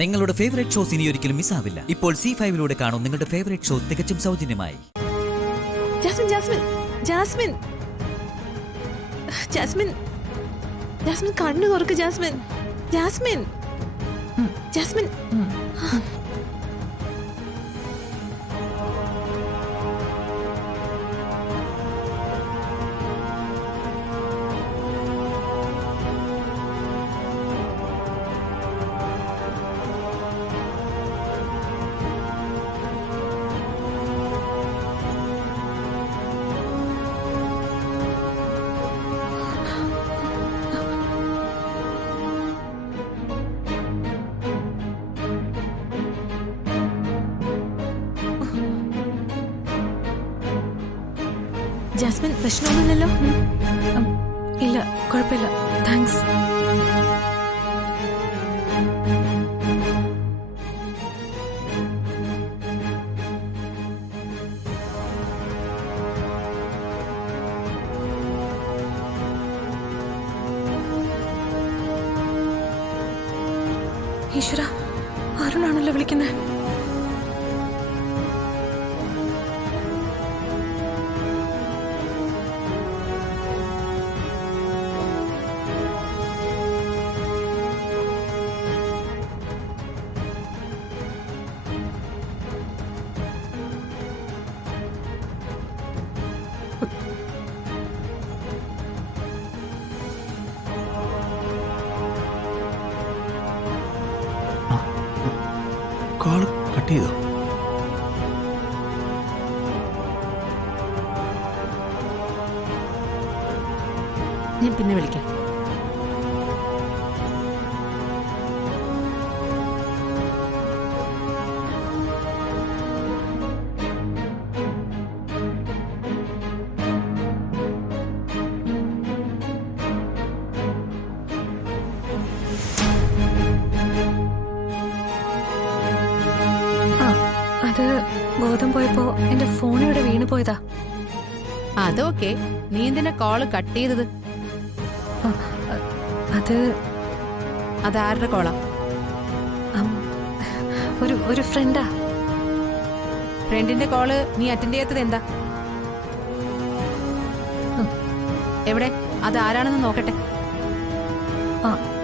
നിങ്ങളുടെ favourite shows ഇനി ഒരിക്കലും മിസ്സാവില്ല. ഇപ്പോൾ C5-ലൂടെ കാണും നിങ്ങളുടെ ഫേവറേറ്റ് ഷോ തികച്ചും സൗജന്യമായി. Jasmine Jasmine Jasmine Jasmine Jasmine കണ്ണു തുറക്ക് ജാസ്മിൻ ജാസ്മിൻ ജാസ്മിൻ ജാസ്മിൻ പ്രശ്നമൊന്നുമില്ലല്ലോ? ഇല്ല, കുഴപ്പമില്ല, താങ്ക്സ്. ഈശ്വര, അരുണാണല്ലോ വിളിക്കുന്നത്. കോൾ കട്ട് ചെയ്തോ? ഞാൻ പിന്നെ വിളിക്കാം. അത് ബോധം പോയപ്പോ എന്റെ ഫോൺ ഇവിടെ വീണു പോയതാ. അതൊക്കെ നീ എന്തിനാ കോള് കട്ട് ചെയ്തത്? അതാരുടെ കോളാ? ഒരു ഫ്രണ്ടാ. ഫ്രണ്ടിന്റെ കോള് നീ അറ്റൻഡ് ചെയ്യാത്തത് എന്താ? എവിടെ? അതാരാണെന്ന് നോക്കട്ടെ.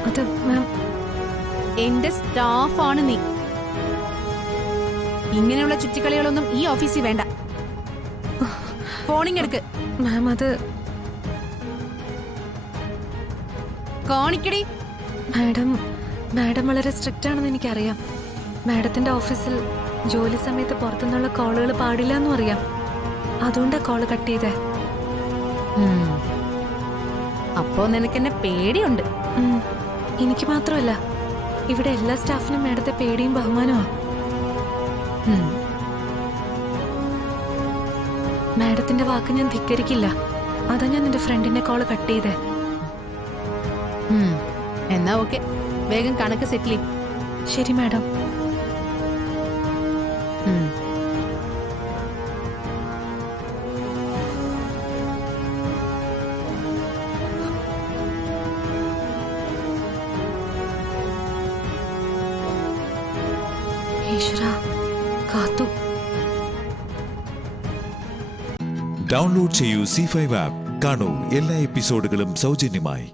അത് മാം, എന്റെ സ്റ്റാഫാണ് നീ. ഇങ്ങനെയുള്ള ചുറ്റിക്കളികളൊന്നും ഈ ഓഫീസിൽ വേണ്ട. ഫോണിങ് എടുക്ക്. മാം, അത് കാണിക്കടി. മാഡം വളരെ സ്ട്രിക്റ്റ് ആണെന്ന് എനിക്കറിയാം. മാഡത്തിന്റെ ഓഫീസിൽ ജോലി സമയത്ത് പുറത്തുനിന്നുള്ള കോളുകൾ പാടില്ല എന്നും അറിയാം. അതുകൊണ്ടാ കോള് കട്ട് ചെയ്തേ. അപ്പോ നിനക്കെന്നെ പേടിയുണ്ട്. എനിക്ക് മാത്രമല്ല, ഇവിടെ എല്ലാ സ്റ്റാഫിനും മാഡത്തെ പേടിയും ബഹുമാനമാ. മാഡത്തിന്റെ വാക്ക് ഞാൻ ധിക്കരിക്കില്ല. അതാ ഞാൻ നിന്റെ ഫ്രണ്ടിന്റെ കോള് കട്ട് ചെയ്തേ. എന്നാ ഓക്കെ, വേഗം കണക്ക് സെറ്റിൽ ചെയ്യ്. ശരി മാഡം. ഈശ്വര, കാത്തു. ഡൗൺലോഡ് ചെയ്യൂ C5 ആപ്പ്. കാണൂ എല്ലാ എപ്പിസോഡുകളും സൗജന്യമായി.